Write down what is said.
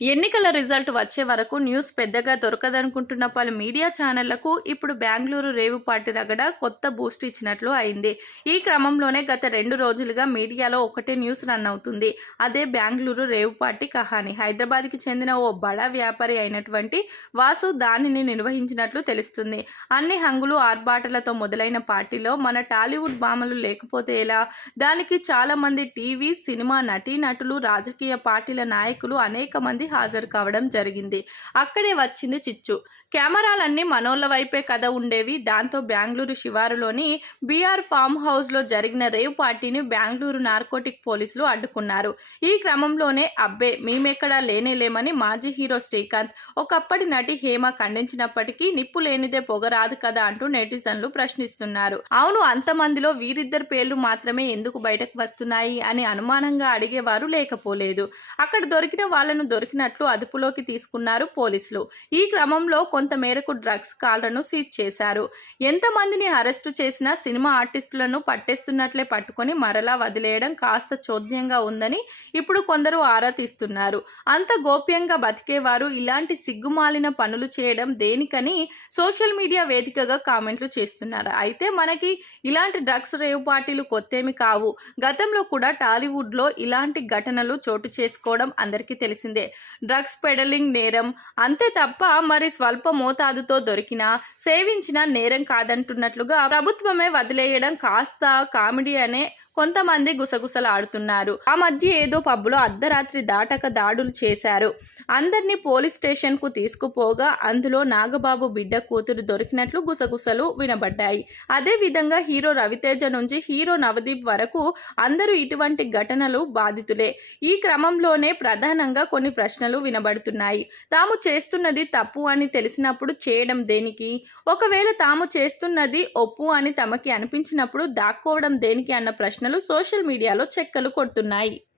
ఎన్నికల రిజల్ట్ వచ్చే వరకు న్యూస్ పెద్దగా దొరకదనుకుంటున్న పలు మీడియా ఛానళ్లకు ఇప్పుడు బెంగళూరు రేవు పార్టీ రగడ కొత్త బూస్ట్ ఇచ్చినట్లు అయింది. ఈ క్రమంలోనే గత 2 రోజులుగా మీడియాలో ఒకటే న్యూస్ రన్ అవుతుంది. అదే బెంగళూరు రేవు పార్టీ కహాని. హైదరాబాద్కి చెందిన ఓ బడా వ్యాపారి అయినటువంటి వాసు దానిని నిర్వహించినట్లు తెలుస్తుంది. అన్ని హంగులు ఆర్భాటాలతో మొదలైన పార్టీలో మన టాలీవుడ్ భామలు లేకపోతే ఎలా? దానికి చాలా మంది టీవీ, సినిమా నటీనటులు, రాజకీయ పార్టీల నాయకులు అనేక మంది హాజరు కావడం జరిగింది. అక్కడే వచ్చింది చిచ్చు. కెమెరాలన్నీ మనోళ్ల వైపే కథ ఉండేవి. దాంతో బెంగళూరు శివారులోని బీఆర్ ఫామ్ హౌస్ లో జరిగిన రేవ్ పార్టీని బెంగళూరు నార్కోటిక్ పోలీసులు అడ్డుకున్నారు. ఈ క్రమంలోనే అబ్బే మేమెక్కడా లేనేలేమని మాజీ హీరో శ్రీకాంత్, ఒకప్పటి నటి హేమ ఖండించినప్పటికీ నిప్పు లేనిదే పొగరాదు కదా అంటూ నెటిజన్లు ప్రశ్నిస్తున్నారు. అవును, అంతమందిలో వీరిద్దరి పేర్లు మాత్రమే ఎందుకు బయటకు వస్తున్నాయి అని అనుమానంగా అడిగేవారు లేకపోలేదు. అక్కడ దొరికిన వాళ్లను దొరికినట్లు అదుపులోకి తీసుకున్నారు పోలీసులు. ఈ క్రమంలో కొంతమేరకు డ్రగ్స్ కాళ్లను సీజ్ చేశారు. ఎంతమందిని అరెస్టు చేసినా సినిమా ఆర్టిస్టులను పట్టేస్తున్నట్లే పట్టుకొని మరలా వదిలేయడం కాస్త చోద్యంగా ఉందని ఇప్పుడు కొందరు ఆరా తీస్తున్నారు. అంత గోప్యంగా బతికేవారు ఇలాంటి సిగ్గుమాలిన పనులు చేయడం దేనికని సోషల్ మీడియా వేదికగా కామెంట్లు చేస్తున్నారు. అయితే మనకి ఇలాంటి డ్రగ్స్ రేవ్ పార్టీలు కొత్తేమి కావు. గతంలో కూడా టాలీవుడ్లో ఇలాంటి ఘటనలు చోటు చేసుకోవడం అందరికీ తెలిసిందే. డ్రగ్స్ పెడలింగ్ నేరం అంతే తప్ప మరి స్వల్ప మోతాదుతో దొరికినా సేవించిన నేరం కాదంటున్నట్లుగా ప్రభుత్వమే వదిలేయడం కాస్త కామెడీ అనే కొంతమంది గుసగుసలాడుతున్నారు. ఆ మధ్య ఏదో పబ్బులో అర్ధరాత్రి దాటక దాడులు చేశారు. అందరినీ పోలీస్ స్టేషన్ కు తీసుకుపోగా అందులో నాగబాబు బిడ్డ కూతురు దొరికినట్లు గుసగుసలు వినబడ్డాయి. అదే విధంగా హీరో రవితేజ నుంచి హీరో నవదీప్ వరకు అందరూ ఇటువంటి ఘటనలు బాధితులే. ఈ క్రమంలోనే ప్రధానంగా కొన్ని ప్రశ్నలు వినబడుతున్నాయి. తాము చేస్తున్నది తప్పు అని తెలిసినప్పుడు చేయడం దేనికి? ఒకవేళ తాము చేస్తున్నది ఒప్పు అని తమకి అనిపించినప్పుడు దాక్కోవడం దేనికి అన్న ప్రశ్న సోషల్ మీడియాలో చెక్కలు కొడుతున్నాయి.